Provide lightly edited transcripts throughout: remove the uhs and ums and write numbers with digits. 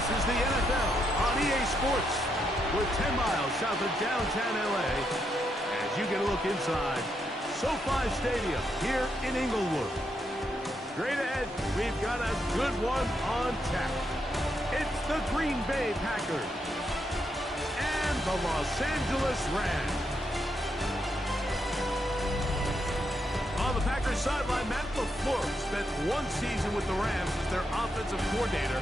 This is the NFL on EA Sports. We're 10 miles south of downtown LA as you get a look inside SoFi Stadium here in Inglewood. Straight ahead, we've got a good one on tap. It's the Green Bay Packers and the Los Angeles Rams. On the Packers sideline, Matt LaFleur spent one season with the Rams as their offensive coordinator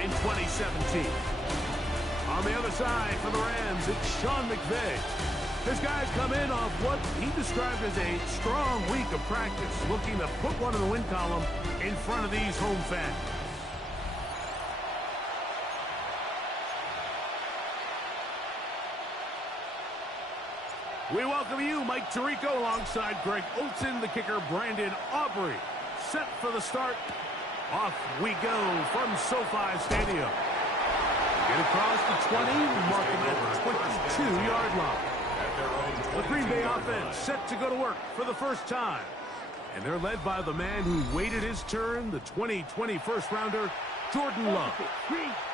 in 2017. On the other side for the Rams, it's Sean McVay. This guy's come in off what he described as a strong week of practice, looking to put one in the win column in front of these home fans. We welcome you, Mike Tirico, alongside Greg Olsen, the kicker, Brandon Aubrey. Set for the start. Off we go from SoFi Stadium. Get across the 20, mark them at the 22-yard line. The Green Bay offense set to go to work for the first time. And they're led by the man who waited his turn, the 2020 first-rounder, Jordan Love.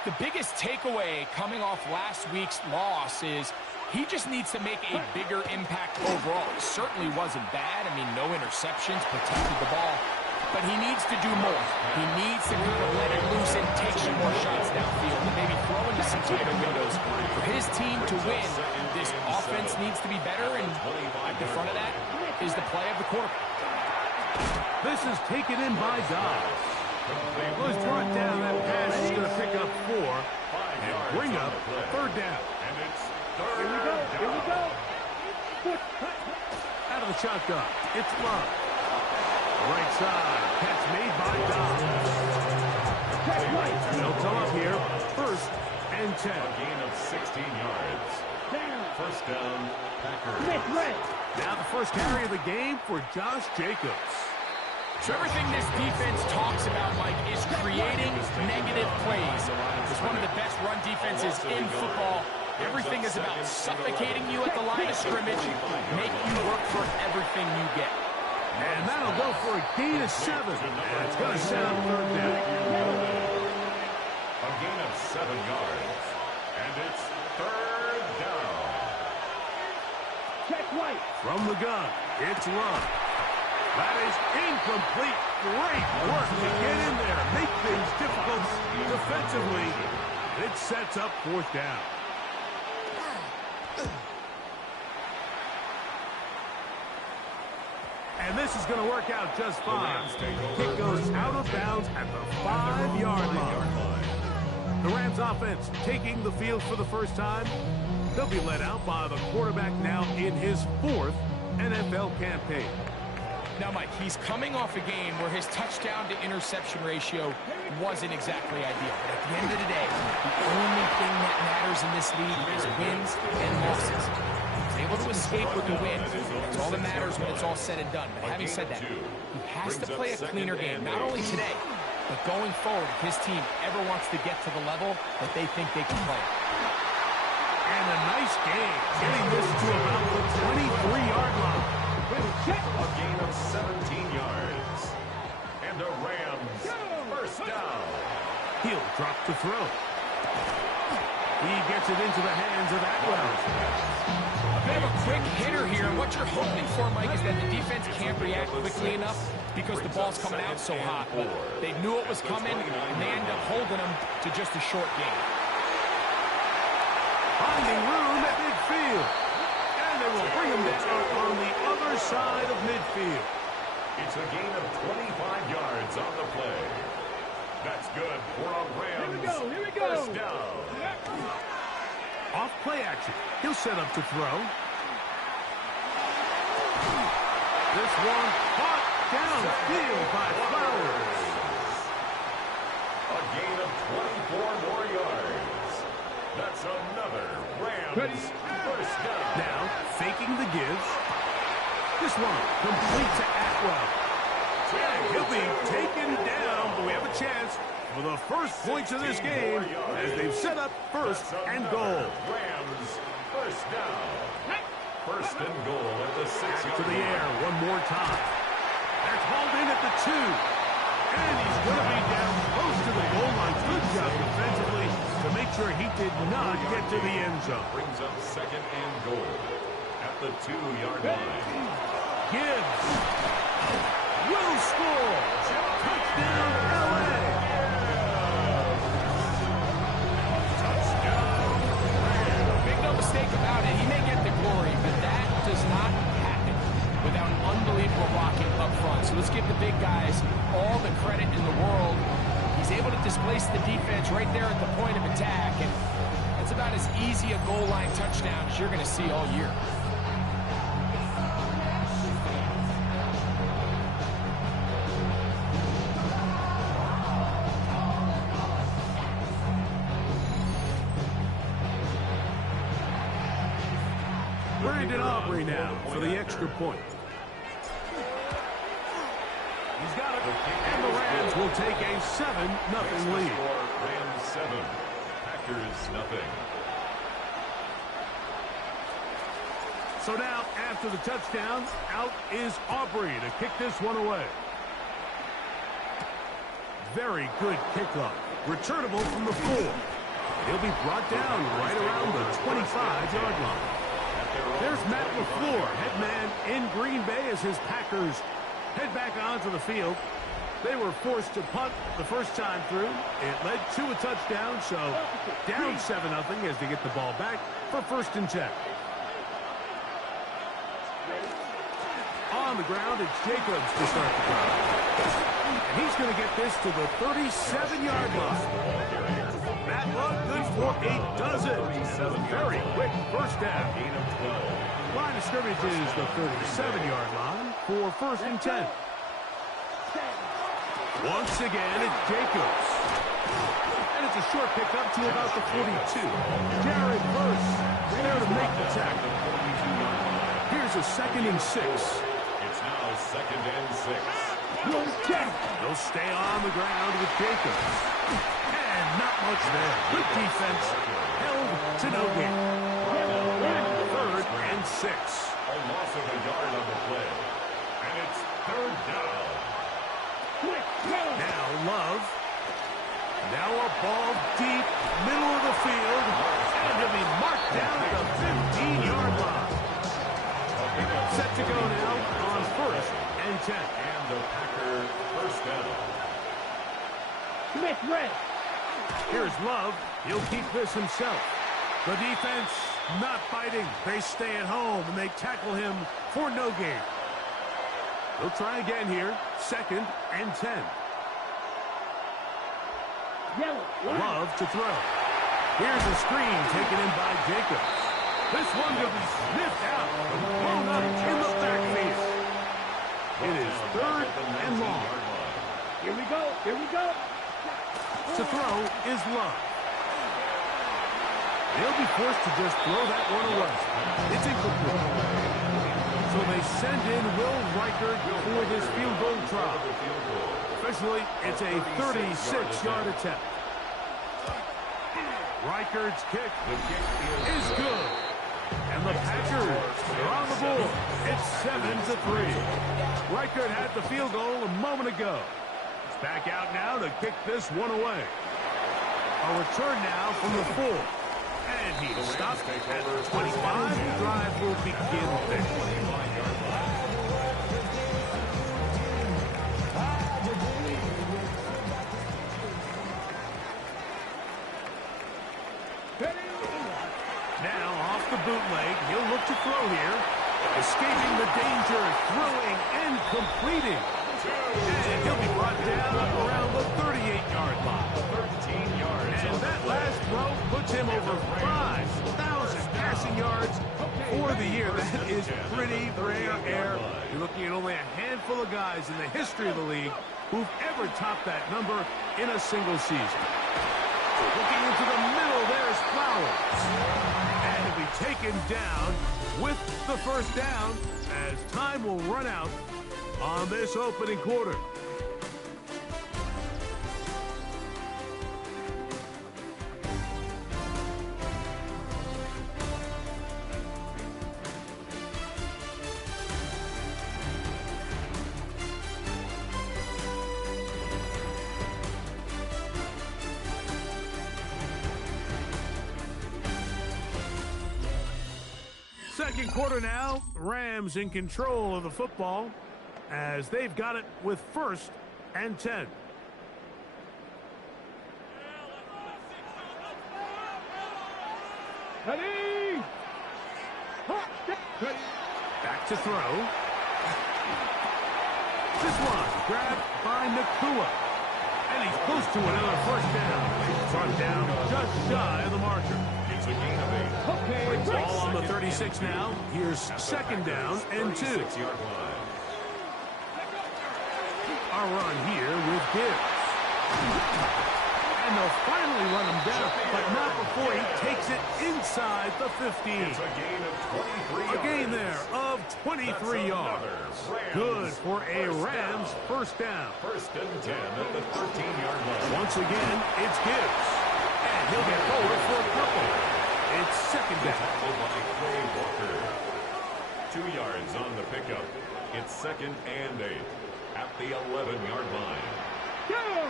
The biggest takeaway coming off last week's loss is he just needs to make a bigger impact overall. He certainly wasn't bad. I mean, no interceptions, protected the ball. But he needs to do more. He needs to kind of let it loose and take some more shots downfield and maybe throw into some tighter windows. For his team to win, this offense needs to be better, and at the front of that is the play of the quarterback. This is taken in by Dobbs. Well, he's brought down. That pass is going to pick up 4 and bring up third down. Here we go. Out of the shotgun, it's Love. Right side, catch made by Dobbs. They'll come up here, 1st and 10. A gain of 16 yards. First down, Packers. Now the first carry of the game for Josh Jacobs. So everything this defense talks about, Mike, is creating negative plays. It's one of the best run defenses in football. Everything is about suffocating you at the line of scrimmage, making you work for everything you get. And that'll go for a gain of 7. And it's going to set up third down. A gain of 7 yards. And it's third down. From the gun, it's Love. That is incomplete. Great work to get in there, make things difficult defensively. It sets up 4th down. And this is going to work out just fine. Kick goes out of bounds at the 5-yard line. The Rams offense taking the field for the first time. They'll be led out by the quarterback now in his 4th NFL campaign. Now, Mike, he's coming off a game where his touchdown-to-interception ratio wasn't exactly ideal. But at the end of the day, the only thing that matters in this league is wins and losses. He's able to escape with the win. That's all that matters when it's all said and done. But having said that, he has to play a cleaner game, not only today, but going forward if his team ever wants to get to the level that they think they can play. And a nice game, getting this to about the 23-yard line. A gain of 17 yards. And the Rams first down. He'll drop to throw. He gets it into the hands of Atwell. A bit of a quick hitter here, and what you're hoping for, Mike, is that the defense can't react quickly enough because the ball's coming out so hot. But they knew it was coming, and they end up holding them to just a short gain. Finding room at midfield. And they will bring him down on the other side of midfield. It's a gain of 25 yards on the play. That's good for a Rams. Here we go. First down. Off play action. He'll set up to throw. This one caught downfield by Flowers. A gain of 24 more yards. That's another Rams first down. Now, faking the give. This one complete to Atwell. And he'll be taken down, but we have a chance for the first points of this game as they've set up 1st and goal. Rams first down. 1st and goal at the 6-yard To the air one more time. They're called in at the 2. And he's going to be down close to the goal line. Good job defensively did not get to the end zone. Brings up second and goal at the 2-yard line. Gibbs will score. Touchdown, LA. Make no mistake about it, he may get the glory, but that does not happen without unbelievable blocking up front. So let's give the big guys all the credit in the world. He's able to displace the defense right there at the point of attack, and that's about as easy a goal line touchdown as you're going to see all year. Brandon Aubrey now for the extra point. He's got it, and the Rams will take a 7-0 lead. Rams 7, Packers nothing. So now, after the touchdown, out is Aubrey to kick this one away. Very good kickoff. Returnable from the 4. He'll be brought down right around the 25-yard line. There's Matt LaFleur, head man in Green Bay as his Packers head back onto the field. They were forced to punt the first time through. It led to a touchdown, so down 7-0 as they get the ball back for 1st and 10. On the ground, it's Jacobs to start the drive. And he's going to get this to the 37-yard line. That look good for a dozen. Very quick first down. Line of scrimmage is the 37-yard line for 1st and 10. Once again, it's Jacobs. And it's a short pickup to about the 42. Jared Verse there to make the tackle. Here's a 2nd and 6. It's now 2nd and 6. They'll stay on the ground with Jacobs. And not much there. Good defense. Held to no gain. 3rd and 6. A loss of a yard on the play. And it's 3rd down. Now Love. Now a ball deep, middle of the field. And he'll be marked down at the 15-yard line. Set to go now on 1st and 10. And the Packer 1st down. Here's Love. He'll keep this himself. The defense not biting. They stay at home, and they tackle him for no gain. They'll try again here. 2nd and 10. Love to throw. Here's a screen taken in by Jacobs. This one will be sniffed out. Blown up in the backfield. It is 3rd and long. Here we go. Here we go. To throw is Love. They'll be forced to just throw that one away. It's incomplete. So they send in Will Reichert for this field goal try. Officially, it's a 36-yard attempt. Reichert's kick is good. And the Packers are on the board. It's 7-3. Reichert had the field goal a moment ago. He's back out now to kick this one away. A return now from the 4. And he stopped at the 25. The drive will begin there. Now off the bootleg, he'll look to throw here. Escaping the danger, throwing and completing. And he'll be brought down around the 38-yard line. 13 yards. And that last throw puts him over 5,000 passing yards for the year. That is pretty rare air. You're looking at only a handful of guys in the history of the league who've ever topped that number in a single season. Looking into the middle, there's Flowers. And he'll be taken down with the first down as time will run out on this opening quarter. Second quarter now, Rams in control of the football as they've got it with 1st and 10. Ready. Back to throw. This one grabbed by Nakua. And he's close to another 1st down. Brought down just shy of the marker. It's a gain of 8. Okay, Ball on the 36 now. Here's 2nd down and 2. 36-yard line. A run here with Gibbs. And they'll finally run him down, but not before he takes it inside the 15. It's a gain of 23 yards. A gain there of 23 yards. Good for a Rams 1st down. 1st and 10 at the 13-yard line. Once again, it's Gibbs. And he'll get forward for a couple. It's 2nd down. Tackled by Clay Walker. 2 yards on the pickup. It's 2nd and 8 at the 11-yard line. Go!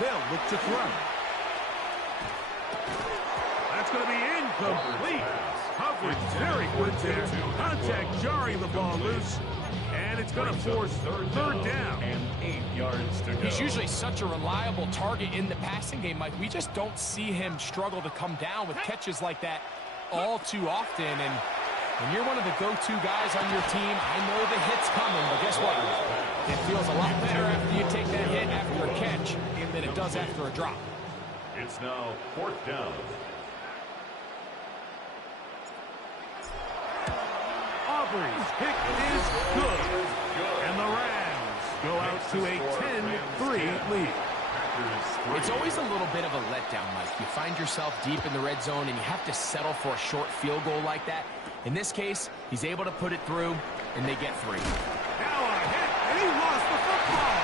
They'll look to throw. That's going to be incomplete. Coverage very good there. Contact jarring the ball loose. And it's going to force third down. And 8 yards to go. He's usually such a reliable target in the passing game, Mike. We just don't see him struggle to come down with catches like that all too often. And when you're one of the go-to guys on your team, I know the hit's coming, but guess what? It feels a lot better after you take that hit after a catch than it does after a drop. It's now 4th down. Aubrey's kick is good. And the Rams go out to a 10-3 lead. It's always a little bit of a letdown, Mike. You find yourself deep in the red zone and you have to settle for a short field goal like that. In this case, he's able to put it through, and they get 3. Now a hit, and he lost the football.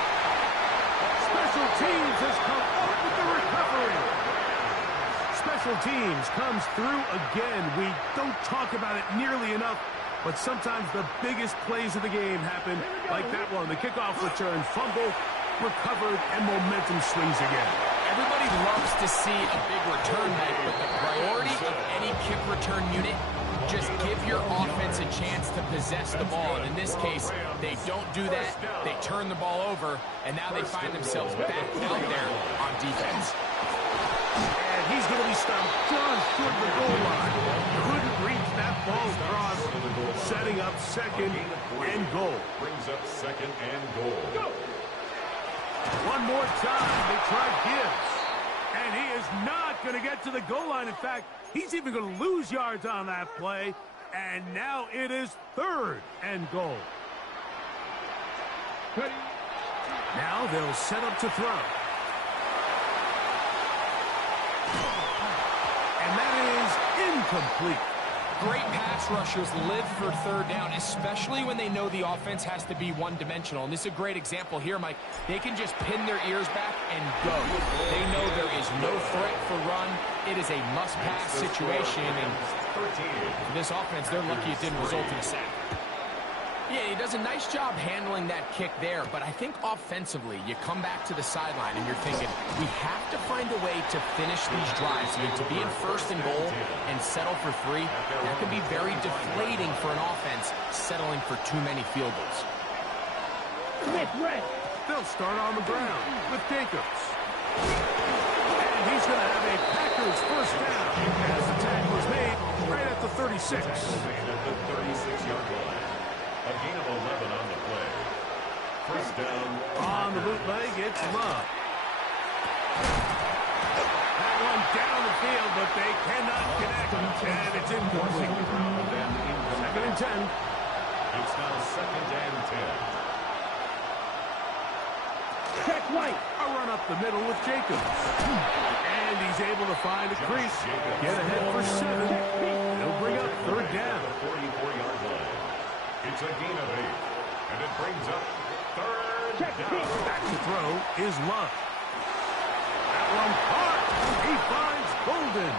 Special teams has come up with the recovery. Special teams comes through again. We don't talk about it nearly enough, but sometimes the biggest plays of the game happen like that one. The kickoff return, fumble, recovered, and momentum swings again. Everybody loves to see a big return, Mike, but the priority of any kick return unit, just give your offense a chance to possess the ball. And in this case, they don't do that. They turn the ball over, and now they find themselves back out there on defense. And he's going to be stopped just short of the goal line. Couldn't reach that ball across, setting up 2nd and goal. Brings up 2nd and goal. One more time, they try Gibbs. And he is not going to get to the goal line. In fact, he's even going to lose yards on that play. And now it is 3rd and goal. Now they'll set up to throw. And that is incomplete. Great pass rushers live for 3rd down, especially when they know the offense has to be one-dimensional. And this is a great example here, Mike. They can just pin their ears back and go. They know there is no threat for run. It is a must-pass situation. And for this offense, they're lucky it didn't result in a sack. Yeah, he does a nice job handling that kick there, but I think offensively, you come back to the sideline and you're thinking, we have to find a way to finish these drives. I mean, to be in 1st and goal and settle for 3, that can be very deflating for an offense settling for too many field goals. They'll start on the ground with Jacobs. And he's going to have a Packers 1st down as the tackle is made right at the 36. At the 36-yard line. A gain of 11 on the play. 1st down. On the bootleg, it's Love. That one down the field, but they cannot connect. And it's incomplete. 2nd and 10. It's now 2nd and 10. Check right. A run up the middle with Jacobs. And he's able to find a crease. Get ahead for 7. He'll bring up 3rd down. 44-yard line. It's a gain of 8. And it brings up 3rd down. Back to throw is Love. That one caught. He finds Golden.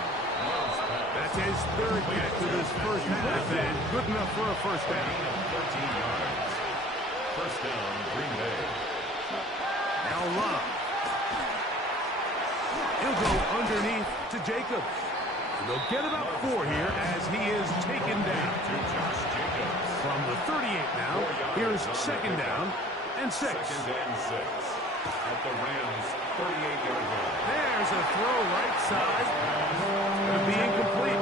That's his 3rd catch of this 1st half, and good enough for a 1st down. 13 yards. 1st down, Green Bay. Now Love. He'll go underneath to Jacobs. They'll get about 4 here as he is taken down. From the 38 now, here's second down and 6. Second and 6 at the Rams' 38-yard line. There's a throw right side. Going to be incomplete.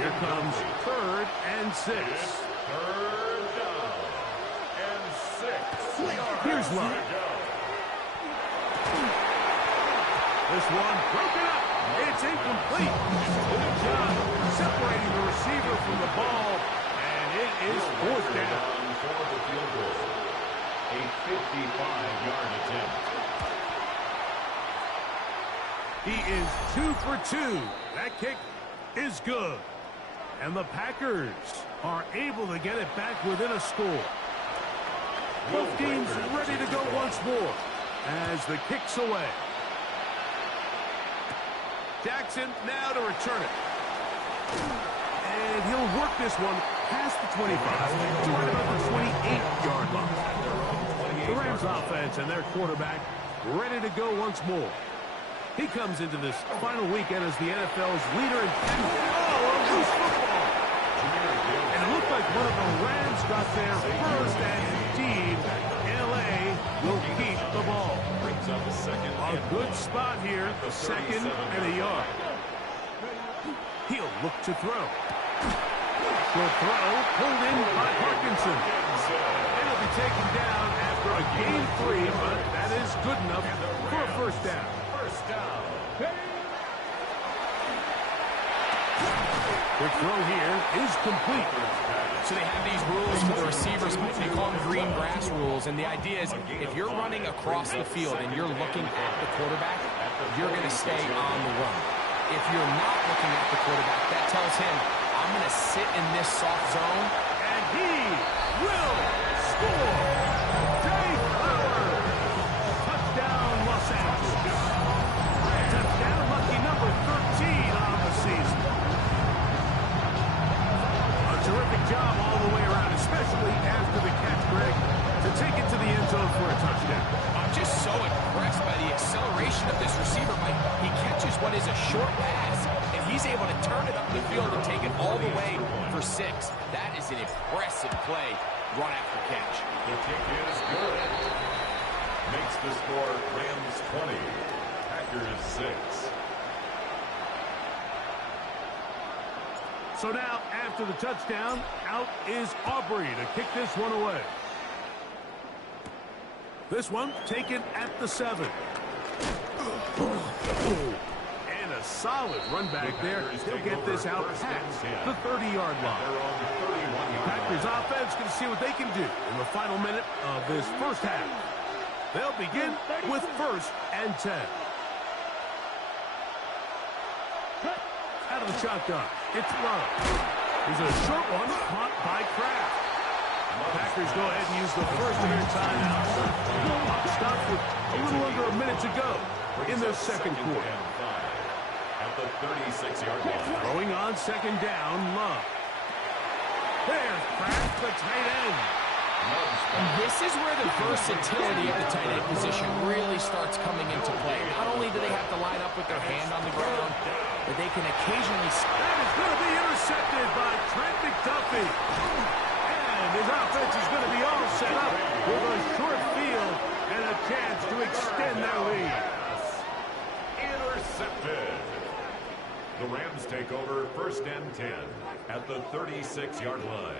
Here comes third and 6. Third down and 6. Here's Love. This one broken up. It's incomplete. Good job separating the receiver from the ball, and it is fourth down. For the field goal. A 55-yard attempt. He is 2 for 2. That kick is good. And the Packers are able to get it back within a score. Both teams ready to go once more as the kick's away. Jackson now to return it. And he'll work this one past the 25 to right about the 28-yard line. The Rams offense and their quarterback ready to go once more. He comes into this final weekend as the NFL's leader in a loose football. And it looked like one of the Rams got there first, and indeed, L.A. will keep the ball. A good spot here, second and a yard. He'll look to throw. Short throw, pulled in by Parkinson. It'll be taken down after a gain 3, but that is good enough for a first down. Quick throw here is complete. So they have these rules for the receivers. They call them green grass rules. And the idea is if you're running across the field and you're looking at the quarterback, you're going to stay on the run. If you're not looking at the quarterback, that tells him, I'm going to sit in this soft zone. And he will score. Jay Flowers. Touchdown, Los Angeles. Touchdown, lucky number 13 on the season. A terrific job all the way around, especially after the catch, Greg, to take it to the end zone for a touchdown. I'm just so impressed by the acceleration of this receiver, Mike. He catches what is a short pass, and he's able to turn it up the field and take it all the way for 6. That is an impressive play run after catch. The kick is good. Makes the score Rams 20, Packers 6. So now, after the touchdown, out is Aubrey to kick this one away. This one taken at the 7. And a solid run back there. He'll get this out past the 30-yard line. Packers offense can see what they can do in the final minute of this first half. They'll begin with first and 10. Out of the shotgun, it's Love. Here's a short one caught by Kraft. Packers go ahead and use the first of their timeouts. Clock stops with a little under a minute to go in their second quarter. At the 36-yard line. Going on second down, Love. There's Kraft, the tight end. This is where the versatility of the tight end position really starts coming into play. Not only do they have to line up with their hand on the ground, but they can occasionally... That is going to be intercepted by Trent McDuffie. And his offense is going to be all set up with a short field and a chance to extend their lead. Intercepted. The Rams take over first and 10 at the 36-yard line.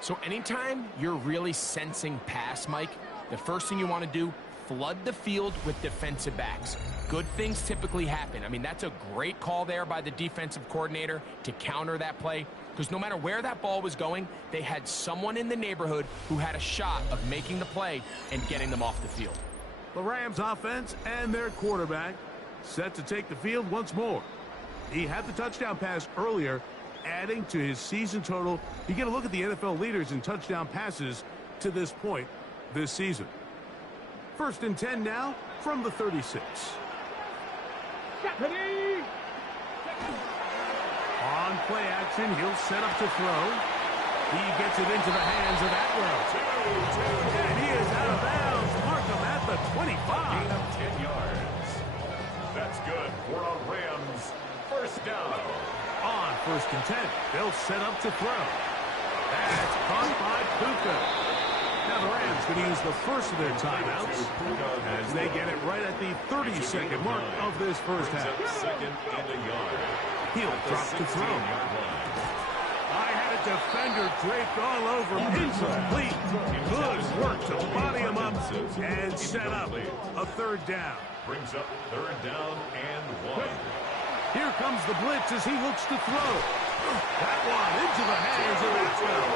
So anytime you're really sensing pass, Mike, the first thing you want to do, flood the field with defensive backs. Good things typically happen. I mean, that's a great call there by the defensive coordinator to counter that play, because no matter where that ball was going, they had someone in the neighborhood who had a shot of making the play and getting them off the field. The Rams offense and their quarterback set to take the field once more. He had the touchdown pass earlier, adding to his season total. You get a look at the NFL leaders in touchdown passes to this point this season. First and 10 now from the 36. On play action, he'll set up to throw. He gets it into the hands of Atwell. And he is out of bounds. Mark him at the 25. 10 yards. That's good for a Rams first down. On 1st and 10, they'll set up to throw. That's caught by Puka. Now the Rams going to use the first of their timeouts as they get it right at the 30-second mark of this first half. Second and a yard. He'll drop to throw. I had a defender draped all over him. Incomplete. Good work to body him up and set up a 3rd down. Brings up 3rd down and 1. Here comes the blitz as he looks to throw. That one into the hands of Atwell.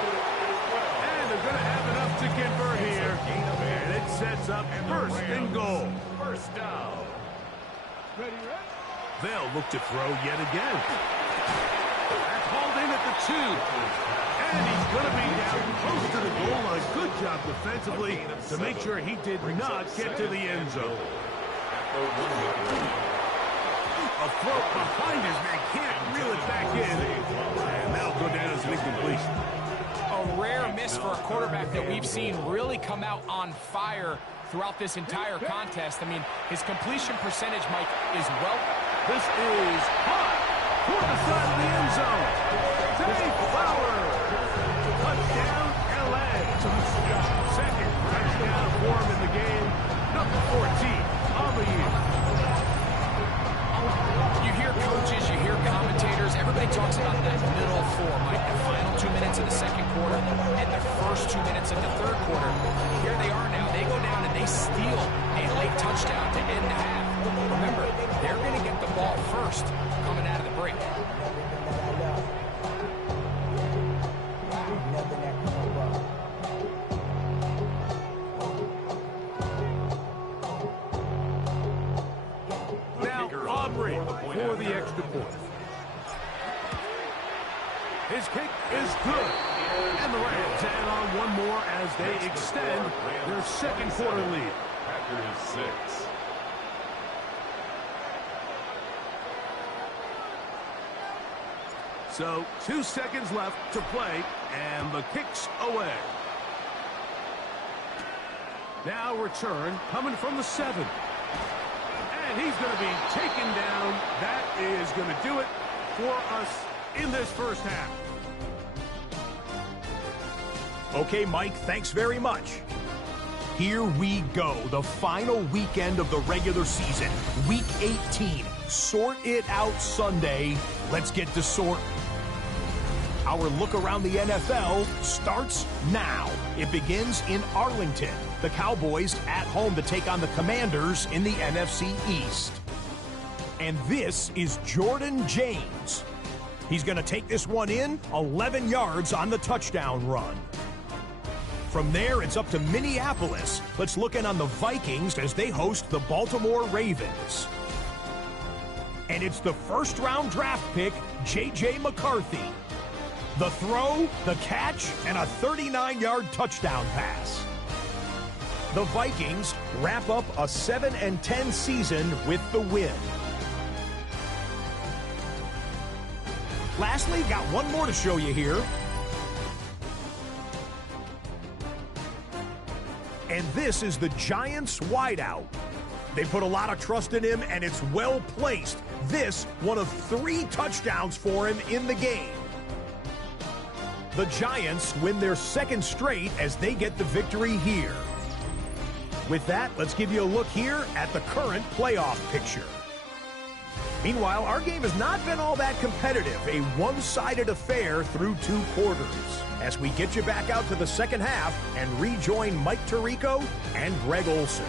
And they're going to have enough to convert here. And it sets up 1st and goal. First down. They'll look to throw yet again. That's hauled in at the 2. And he's going to be down close to the goal. A good job defensively to make sure he did not get to the end zone. A throw behind his man, can't reel it back in. And that'll go down as an incompletion. A rare miss for a quarterback that we've seen really come out on fire throughout this entire contest. I mean, his completion percentage, Mike, is well. This is hot for the side of the end zone. Dave Flower. Touchdown, L.A. Second touchdown for him in the game. Number 14 on the year. You hear coaches, you hear commentators, everybody talks about that middle 4, Mike, the final 2 minutes of the second quarter and the first 2 minutes of the third quarter. Here they are now. They go down and they steal a late touchdown to end the half. Remember, they're going to get the ball first coming out of the break. For the extra point. His kick is good. And the Rams add on one more as they extend their second quarter lead. Packers 6. So 2 seconds left to play, and the kick's away. Now return coming from the 7. And he's going to be taken down. That is going to do it for us in this first half. Okay, Mike, thanks very much. Here we go, the final weekend of the regular season, Week 18. Sort it out Sunday. Let's get to sorting. Our look around the NFL starts now. It begins in Arlington. The Cowboys at home to take on the Commanders in the NFC East. And this is Jordan James. He's going to take this one in, 11 yards on the touchdown run. From there, it's up to Minneapolis. Let's look in on the Vikings as they host the Baltimore Ravens. And it's the first-round draft pick, J.J. McCarthy. The throw, the catch, and a 39-yard touchdown pass. The Vikings wrap up a 7-10 season with the win. Lastly, got one more to show you here. And this is the Giants wideout. They put a lot of trust in him, and it's well placed. This, one of 3 touchdowns for him in the game. The Giants win their 2nd straight as they get the victory here. With that, let's give you a look here at the current playoff picture. Meanwhile, our game has not been all that competitive, a one-sided affair through 2 quarters. As we get you back out to the second half and rejoin Mike Tirico and Greg Olson.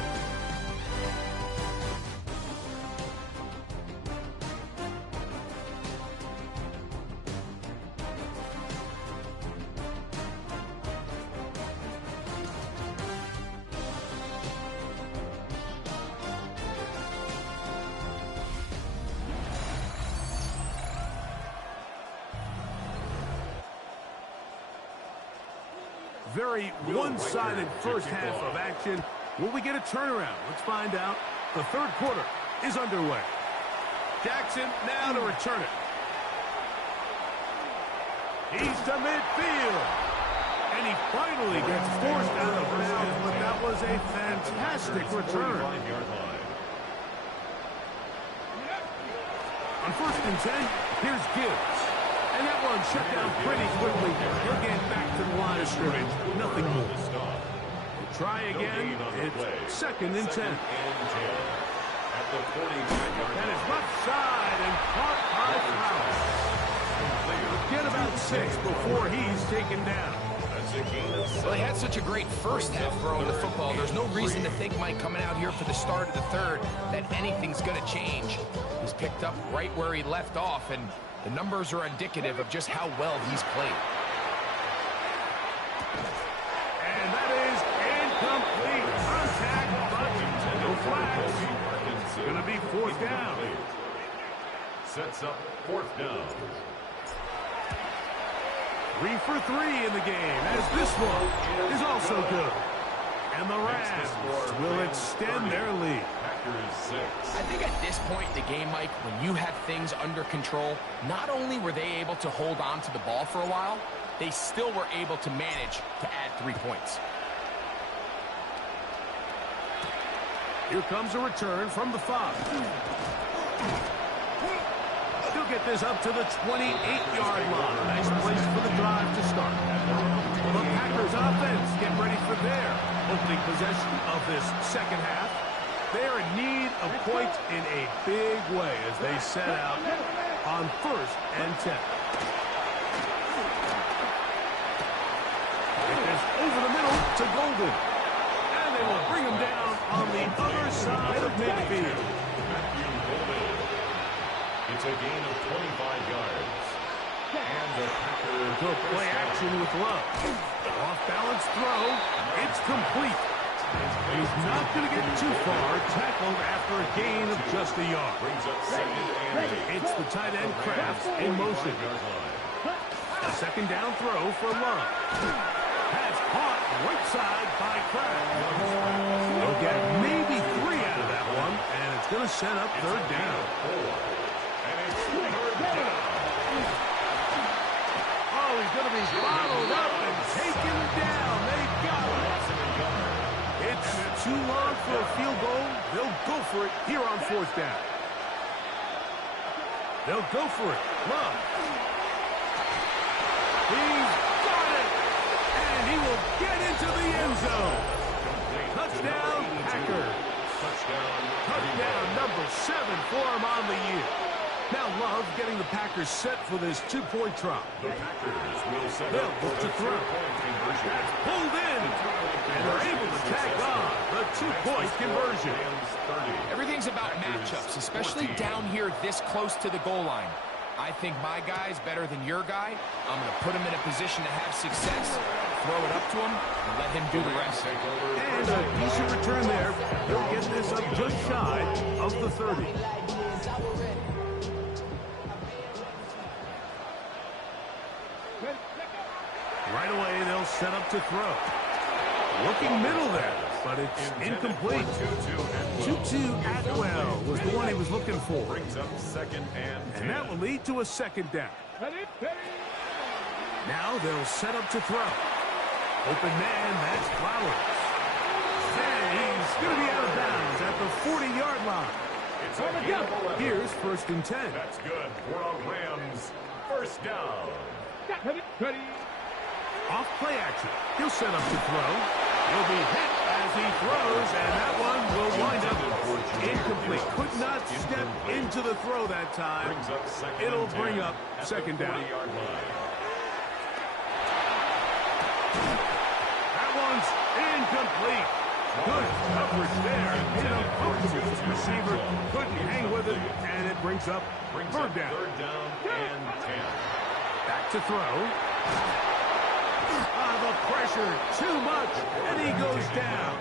Very one-sided first half of action. Will we get a turnaround? Let's find out. The third quarter is underway. Jackson now to return it. He's to midfield. And he finally gets forced out of bounds, but that was a fantastic return. On 1st and 10, here's Gibbs. And that one shut down pretty quickly. He'll get back to the line of scrimmage. Nothing more. We'll try again. It's 2nd and 10. At the 45-yard And it's left side and caught by Flowers. Get about 6 before he's taken down. Well, they had such a great first half throwing the football. There's no reason to think, Mike, coming out here for the start of the third, that anything's going to change. He's picked up right where he left off, and the numbers are indicative of just how well he's played. And that is incomplete. Contact, but no flags. It's going to be 4th down. Sets up 4th down. 3 for 3 in the game, as this one is also good. And the Rams will extend their lead. I think at this point in the game, Mike, when you have things under control, not only were they able to hold on to the ball for a while, they still were able to manage to add 3 points. Here comes a return from the 5. He'll get this up to the 28-yard line. Nice place for the drive to start. The Packers offense getting ready for their opening possession of this second half. They're in need of points in a big way as they set out on 1st and 10. Get this over the middle to Golden. And they will bring him down on the other side of midfield. It's a gain of 25 yards. And the Packers Good play action with Love. Off-balance throw. It's complete. He's not going to get too far. Tackled after a gain of just a yard. brings up 2nd and 8. It's the tight end Kraft in motion. A 2nd down throw for Love. Has caught right side by Kraft. They'll get maybe 3 out of that one, and it's going to set up 3rd down. Oh, he's going to be bottled up and taken down. They got it. It's too long for a field goal. They'll go for it here on 4th down. They'll go for it. Love. He's got it. And he will get into the end zone. Touchdown, Packers. Touchdown number 7 for him on the year. Now Love getting the Packers set for this 2-point try. The Packers will set They'll up look for to the throw. 3-point conversion. That's pulled in. And they're able to tag on the 2-point conversion. Everything's about matchups, especially down here this close to the goal line. I think my guy's better than your guy. I'm going to put him in a position to have success, throw it up to him, and let him do the rest. And a decent return there. They'll get this up just shy of the 30. Right away, they'll set up to throw. Looking middle there, but it's incomplete. Tutu Atwell was the one he was looking for. Brings up 2nd and 10. And that will lead to a 2nd down. Now they'll set up to throw. Open man, that's Flowers. And he's going to be out of bounds at the 40-yard line. It's a gain of 11. Here's 1st and 10. That's good for a Rams 1st down. Off play action. He'll set up to throw. He'll be hit as he throws, and that one will wind up incomplete. Could not step into the throw that time. It'll bring up 2nd down. That one's incomplete. Good coverage there. Hit him comfortable. Receiver couldn't hang with it, and it brings up 3rd down. 3rd down and 10. Back to throw. The pressure too much, and he goes down.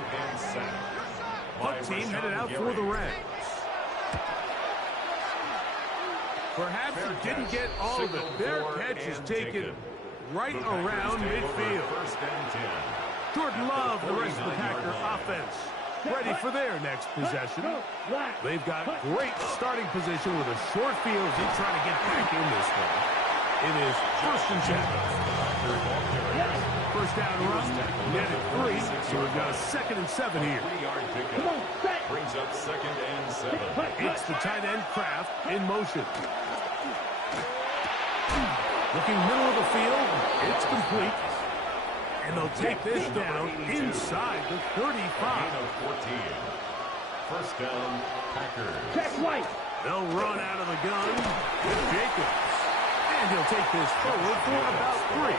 Punt team headed out for the Rams. Perhaps he didn't get all of it. Their catch is taken right around midfield. Jordan Love, the rest of the Packer offense, ready for their next possession. They've got great starting position with a short field as he trying to get back in this one. It is 1st and 10. first down run. Get it 3, so we've got a 2nd and 7 here. 3-yard pickup. Brings up 2nd and 7. It's the tight end Kraft in motion. Looking middle of the field, it's complete. And they'll take this down inside the 35. Gain of 14. First down, Packers. Check right. They'll run out of the gun with Jacobs. And he'll take this forward for about 3.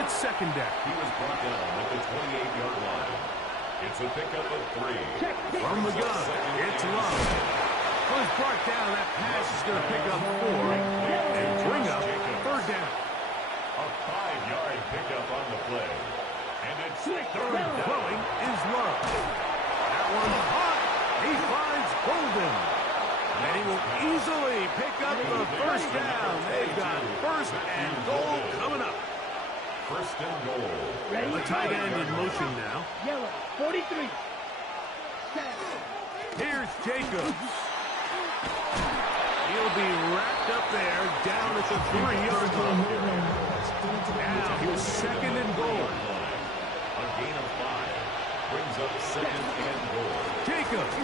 It's 2nd down. He was brought down at the 28-yard line. It's a pickup of 3. From the gun, it's Love. Well, he's brought down. That pass is going to pick up 4 and bring up 3rd down. A 5-yard pickup on the play. And it's 3rd down. Throwing is Love. That one's hot. He finds Golden. And he will easily pick up the 1st down. They've got 1st and goal coming up. 1st and goal. The tight end in motion now. Yellow, 43. Here's Jacobs. He'll be wrapped up there, down at the 3-yard line. Now here's 2nd and goal. A gain of 5. Brings up 2nd and goal. Jacobs.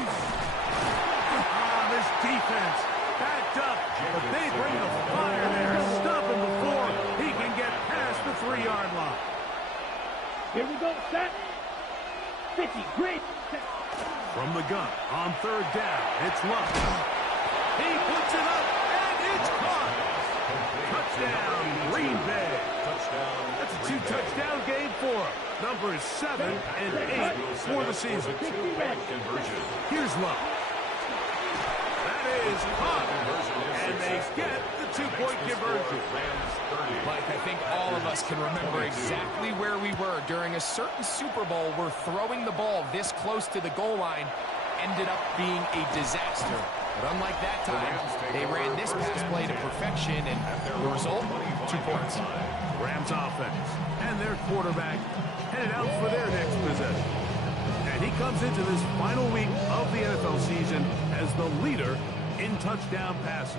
This defense backed up, but they bring the fire there. Stop him before he can get past the 3-yard line. Here we go, set. 50, great. From the gun, on 3rd down, it's Luck. He puts it up, and it's caught. Touchdown, Green Bay. Touchdown. That's a 2-touchdown game for him. Numbers 7 and 8 for the season. Two-point conversion. Here's Luck. That is caught, and they get the 2-point conversion. Mike, I think all of us can remember exactly where we were during a certain Super Bowl where throwing the ball this close to the goal line ended up being a disaster. But unlike that time, they ran this pass play to perfection, and the result, 2 points. Rams offense and their quarterback headed out for their next possession. And he comes into this final week of the NFL season as the leader in touchdown passes.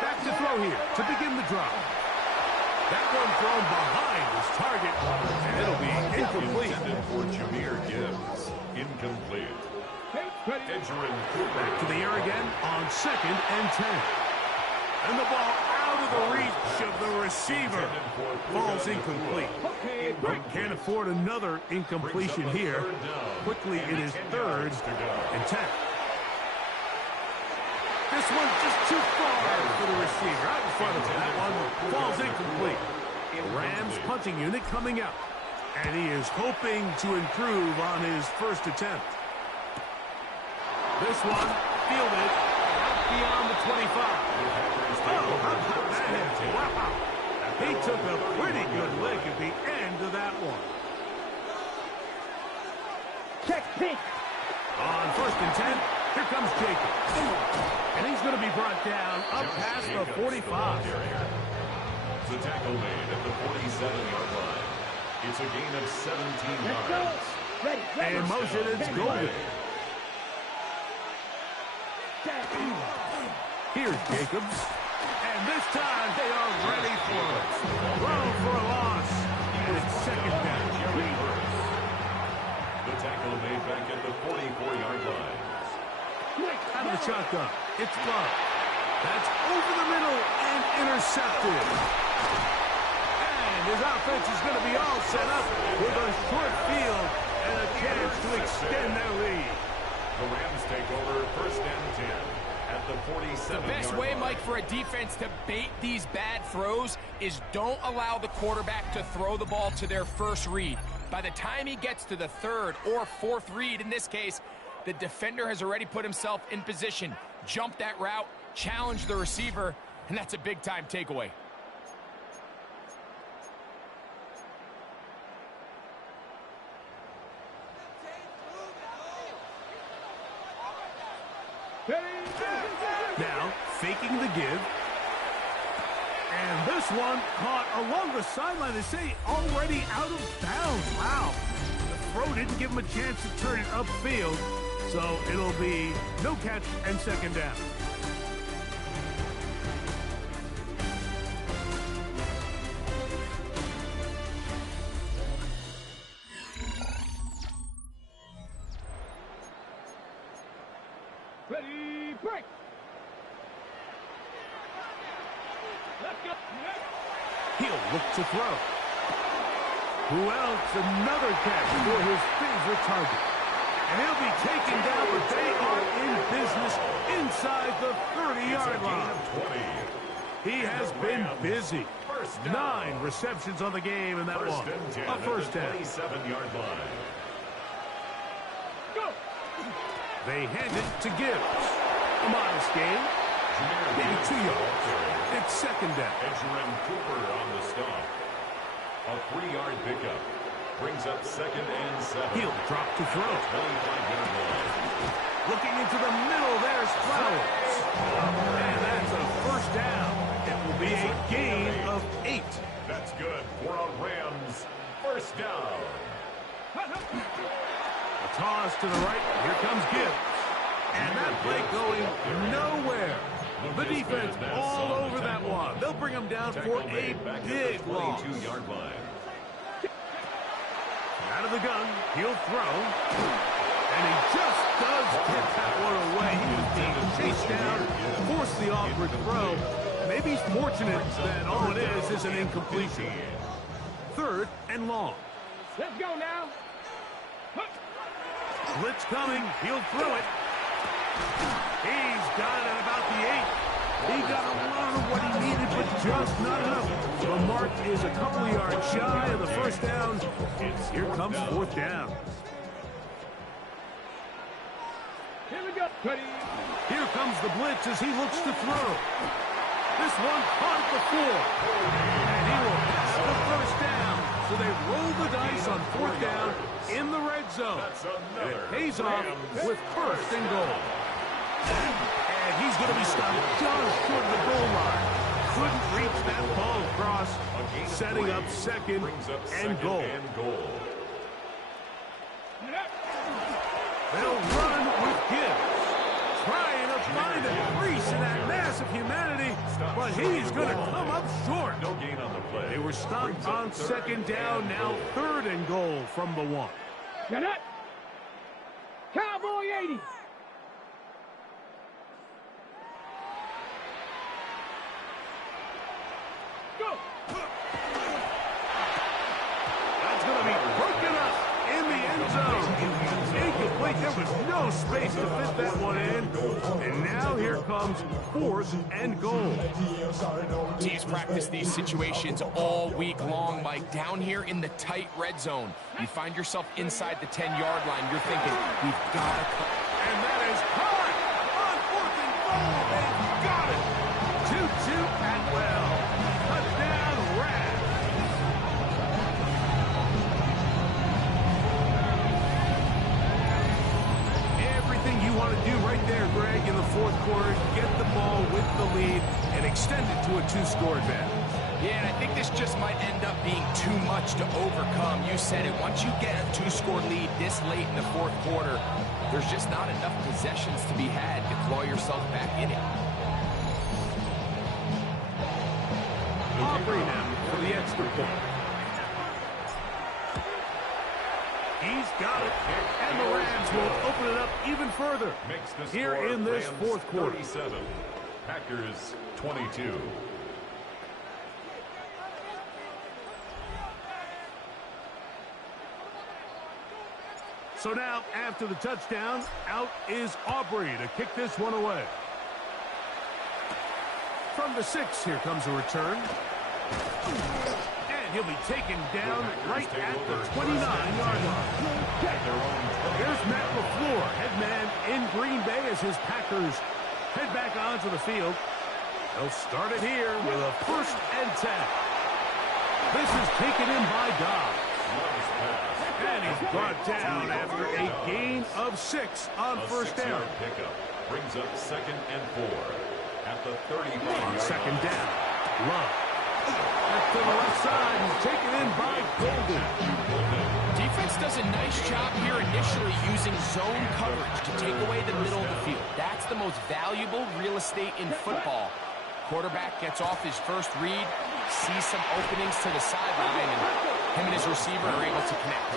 Back to throw here to begin the drive. That one thrown behind his target, and it'll be incomplete. Intended for Jahmyr Gibbs. Incomplete. Edgerrin Cooper. Back to the air again on 2nd and 10. And the ball out of the reach of the receiver. Ball's incomplete. Can't afford another incompletion here. Quickly, it is 3rd and 10. This one's just too far for the receiver. Out in front of him. That one falls incomplete. Rams punting unit coming out. And he is hoping to improve on his first attempt. This one fielded out beyond the 25. Oh, how about that hit? Wow. He took a pretty good lick at the end of that one. Check pink. On 1st and 10, here comes Jacob. And he's going to be brought down up past the 45. The tackle made at the 47-yard line. It's a gain of 17 Let's go. yards. Ready, ready. And motion, it's Golden. Here's Jacobs. And this time they are ready for it. Throw for a loss. And it's 2nd down. The tackle made back at the 44-yard line. Out of the shotgun. It's Love. That's over the middle and intercepted. And his offense is going to be all set up with a short field and a chance to extend their lead. The Rams take over 1st and 10 at the 47-yard The best way, Mike, for a defense to bait these bad throws is don't allow the quarterback to throw the ball to their first read. By the time he gets to the 3rd or 4th read, in this case, the defender has already put himself in position, jump that route, challenge the receiver, and that's a big-time takeaway. Now, faking the give. And this one caught along the sideline. They say already out of bounds. Wow. The throw didn't give him a chance to turn it upfield. So it'll be no catch and 2nd down. Ready, break. Let's go. He'll look to throw. Who else? Another catch for his favorite target. And he'll be taken down, but they are in business inside the 30-yard line. He has been busy. 9 receptions on the game, and that one a first down. 27-yard line. Go. They hand it to Gibbs. A modest gain. Maybe 2 yards. It's second down. Edgerrin Cooper on the stop. A 3-yard pickup. Brings up 2nd and 7. He'll drop to throw. 25-yard line. Looking into the middle, there's Flowers. And that's a first down. It will be a gain of 8. That's good for a Rams first down. A toss to the right. Here comes Gibbs. And that play going nowhere. The defense all over that one. They'll bring him down for a big loss. 22-yard line. Out of the gun, he'll throw. And he just does get that one away. He was being chased down, forced the awkward throw. Maybe he's fortunate that all it is an incompletion. 3rd and long. Let's go now. Blitz coming. He'll throw it. He's got it at about the 8. He got a lot of what he needed, but just not enough. The mark is a couple of yards shy of the first down. Here comes 4th down. Here we go. Ready. Here comes the blitz as he looks to throw. This one caught at the 4. And he will pass the first down. So they roll the dice on 4th down in the red zone. And it pays off with 1st and goal. And he's going to be stopped just short of the goal line. Couldn't reach that ball across, setting up 2nd and goal. They'll run with Gibbs. Trying to find a crease in that mass of humanity, but he's going to come up short. No gain on the play. They were stopped on 2nd down, now 3rd and goal from the 1. Get it. Cowboy 80. Go. That's going to be broken up in the end zone. Incomplete. There was no space to fit that one in. And now here comes 4th and goal. Teams practice these situations all week long, Mike. Down here in the tight red zone, you find yourself inside the 10-yard line. You're thinking, we've got to cut. And that is caught on 4th and goal. They've got it. 2-2 Atwell. Touchdown, Rams. Everything you want to do right there, Greg, in the 4th quarter, get the ball with the lead and extend it to a 2-score advantage. Yeah, and I think this just might end up being too much to overcome. You said it. Once you get a 2-score lead this late in the 4th quarter, there's just not enough possessions to be had to claw yourself back in it. Aubrey now for the extra point. He's got it, and the Rams will open it up even further Makes the here score in this Rams 4th quarter. 37. Packers 22. So now, after the touchdown, out is Aubrey to kick this one away. From the 6, here comes a return. And he'll be taken down right at the 29-yard line. Here's Matt LaFleur, head man in Green Bay as his Packers head back onto the field. They'll start it here with a 1st and 10. This is taken in by Dobbs. And he's brought down after a gain of 6 on 1st down. Pickup brings up 2nd and 4 at the 35. On 2nd down, Love. Back to the left side and taken in by Golden. Defense does a nice job here initially using zone coverage to take away the middle of the field. That's the most valuable real estate in football. Quarterback gets off his first read, sees some openings to the sideline, and him and his his receiver are able to connect.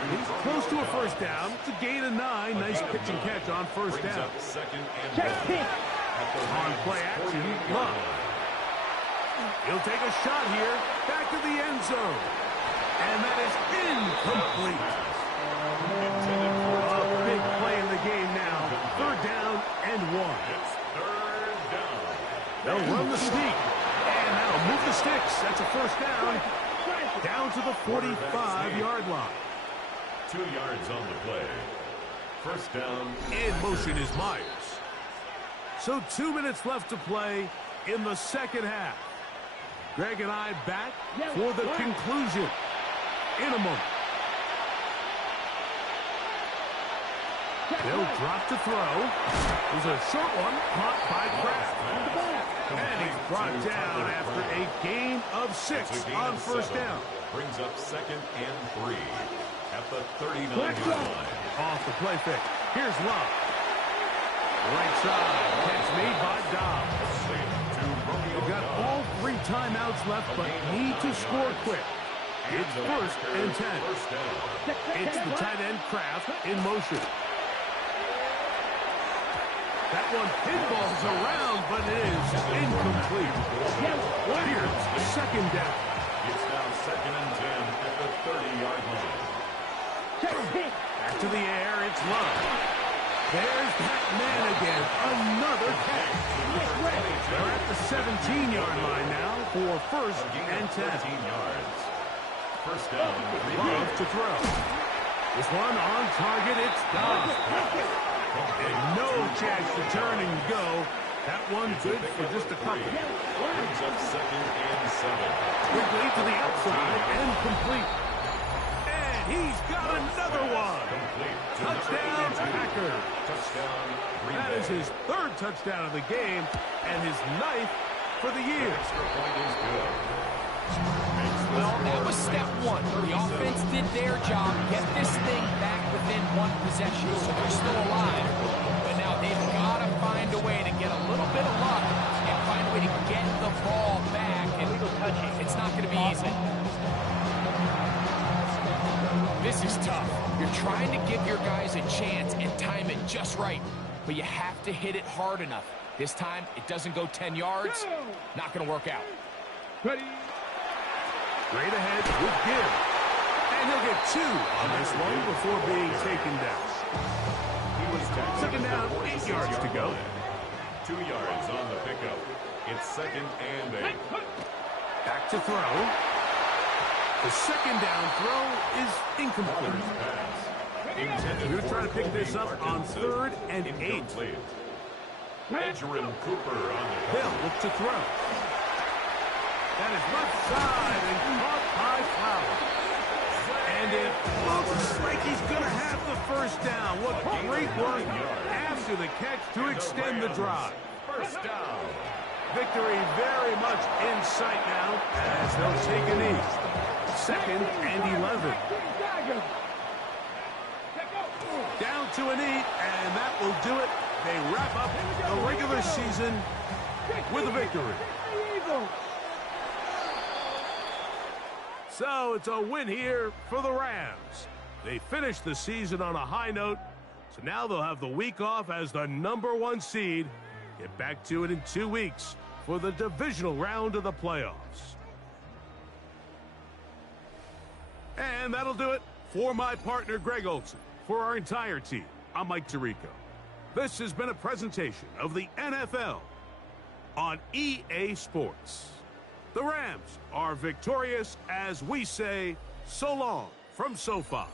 He's close to a first down. It's a gain of 9. Nice pitch and catch on first down. On play action, Love. He'll take a shot here. Back to the end zone. And that is incomplete. A big play in the game now. Third down and 1. They'll run the sneak. And that'll move the sticks. That's a first down. Down to the 45-yard line. 2 yards on the play. First down. In motion is Myers. So 2 minutes left to play in the second half. Greg and I back for the conclusion in a moment. They'll drop to throw. There's a short one caught by Kraft. And he's brought down after a gain of 6 on first down. Brings up 2nd and 3 at the 39-yard line. Off the play fake. Here's Love. Right side. Catch made by Dobbs. They've got all 3 timeouts left, but need to score quick. It's 1st and 10. It's the tight end Kraft in motion. That one pinballs around, but it is incomplete. Here's the second down. It's now 2nd and 10 at the 30-yard line. Back to the air, it's Love. There's that man again. Another catch. They're at the 17-yard line now for 1st and 10. 14 yards. First down. Love to throw. This one on target, it's Dobbs. And no chance to turn and go. That one good for just a couple. Brings up 2nd and 7. Quickly to the outside and complete. And he's got another one. Touchdown, Packers. Touchdown, Green That is Bay. his 3rd touchdown of the game and his 9th for the year. Extra point is good. Well, that was step 1. The offense did their job, get this thing back within 1 possession, so they're still alive. But now they've got to find a way to get a little bit of luck and find a way to get the ball back. And it's not going to be easy. This is tough. You're trying to give your guys a chance and time it just right, but you have to hit it hard enough. This time, it doesn't go 10 yards. Not going to work out. Ready? Straight ahead with Gibb. And he'll get 2 on this one before being taken down. He was tackled Second at down, the 8 yards to go. 2 yards on the pickup. It's 2nd and 8. Back to throw. The second down throw is incomplete. You're trying to pick this up on 3rd and 8. Incomplete. Edgerrin Cooper on the They'll look to throw. That is left side and caught by Flowers. And it looks like he's going to have the first down. What great work after the catch to extend the drive. first down. Victory very much in sight now as they'll take a knee. 2nd and 11. Down to a knee, and that will do it. They wrap up the regular season with a victory. So it's a win here for the Rams. They finished the season on a high note, so now they'll have the week off as the #1 seed. Get back to it in 2 weeks for the divisional round of the playoffs. And that'll do it for my partner, Greg Olson. For our entire team, I'm Mike Tirico. This has been a presentation of the NFL on EA Sports. The Rams are victorious as we say so long from SoFi.